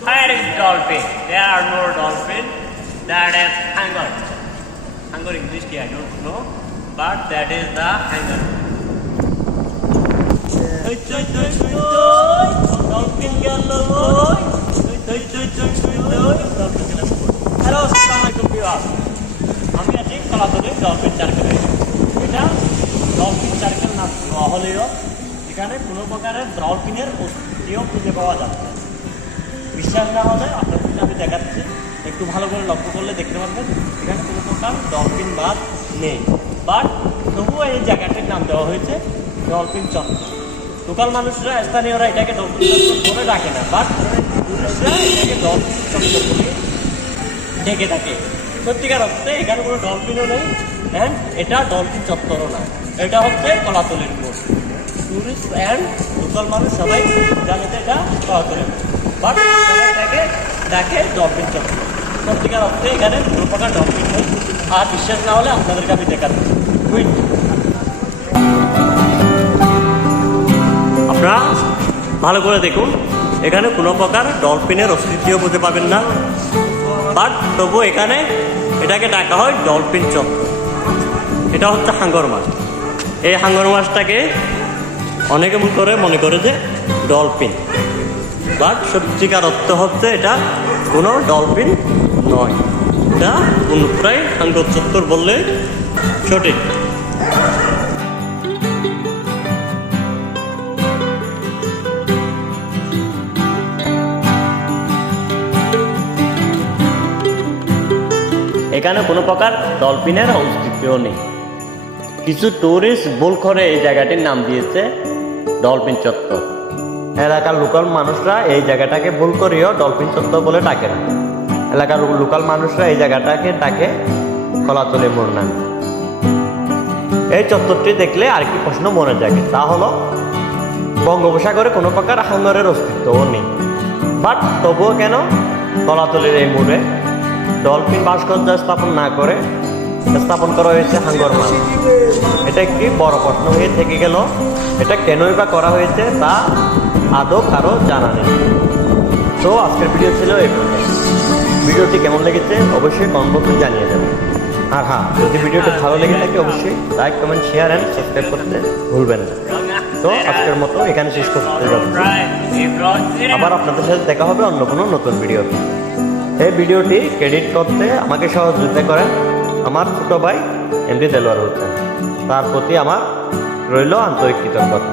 Where is dolphin? There are no dolphin. That is hanger. Hanger English I don't know, but that is the hanger. গেল hello আসসালামু আলাইকুম viewers আমি আছি Kolatoli dolphin সার্কেলে এটা dolphin নাম দেওয়া হলেও এখানে কোনো প্রকারের ডলফিনের অস্তিত্বও খুঁজে পাওয়া যাচ্ছে না। বিশ্বাস না হলে আপনাদেরকে আমি দেখাচ্ছি। একটু ভালো করে লক্ষ্য করলে দেখতে পারবেন, এখানে কোনো প্রকার ডলফিন বাদ নেই। বাট তবুও এই জায়গাটির নাম দেওয়া হয়েছে ডলফিন চত্বর লোকাল মানুষরা, স্থানীয়রা এটাকে ডলফিন চত্বর বলে ডাকে না, বাট টুরিস্টরা এটাকে ডলফিন চত্বর বলে ডেকে থাকে। সত্যিকার অর্থে এখানে কোনো ডলফিনও নেই অ্যান্ড এটা ডলফিন চত্বরও না এটা হচ্ছে কলাতলির মোড়। টুরিস্ট অ্যান্ড লোকাল মানুষ সবাই জানে এটা কলাতলির বাট সবাই ডাকে ডলফিন চত্বর সত্যিকার অর্থে এখানে কোনো প্রকার ডলফিন নেই আর বিশ্বাস না হলে আপনাদেরকে আমি দেখাচ্ছি উইথ আপনারা ভালো করে দেখুন। এখানে কোনো প্রকার ডলফিনের অস্তিত্বও বুঝতে পাবেন না। বাট তবু এখানে এটাকে ডাকা হয় ডলফিন চত্বর এটা হচ্ছে হাঙ্গর মাছ। এই হাঙ্গর মাছটাকে অনেকে করে মনে করে যে ডলফিন বাট সত্যিকার অর্থ হচ্ছে এটা কোনো ডলফিন নয়। এটা প্রায় হাঙ্গর চত্বর বললে সঠিক। এখানে কোনো প্রকার ডলফিনের অস্তিত্বও নেই। কিছু টুরিস্ট ভুল করে এই জায়গাটির নাম দিয়েছে ডলফিন চত্বর। এলাকার লোকাল মানুষরা এই জায়গাটাকে ভুল করেও ডলফিন চত্বর বলে ডাকে না। এলাকার লোকাল মানুষরা এই জায়গাটাকে ডাকে কলাতলি মোড় নামে এই চত্বরটি দেখলে আরেকটি প্রশ্ন মনে জাগে, তা হলো বঙ্গোপসাগরে কোনো প্রকার হাঙ্গরের অস্তিত্বও নেই। বাট তবুও কেন কলাতলির এই মোড়ে ডলফিন ভাস্কর্য স্থাপন না করে স্থাপন করা হয়েছে হাঙ্গর মাছ? এটা একটি বড় প্রশ্ন হয়ে থেকে গেল। এটা কেনই বা করা হয়েছে তা আদৌ কারও জানা নেই। তো আজকের ভিডিও ছিল এই। ভিডিওটি কেমন লেগেছে অবশ্যই কমেন্ট বক্সে জানিয়ে দেবেন। আর হ্যাঁ যদি ভিডিওটি ভালো লেগে থাকে অবশ্যই like, comment share and subscribe করতে ভুলবেন না। তো আজকের মতো এখানে শেষ করতে আবার আপনাদের সাথে দেখা হবে অন্য কোনো নতুন ভিডিওতে এই ভিডিওটি ক্রেডিট করতে আমাকে সহযোগিতা করেন আমার ছোট ভাই এমডি দেলোয়ার হোসেন। তার প্রতি আমার রইল আন্তরিক কৃতজ্ঞতা।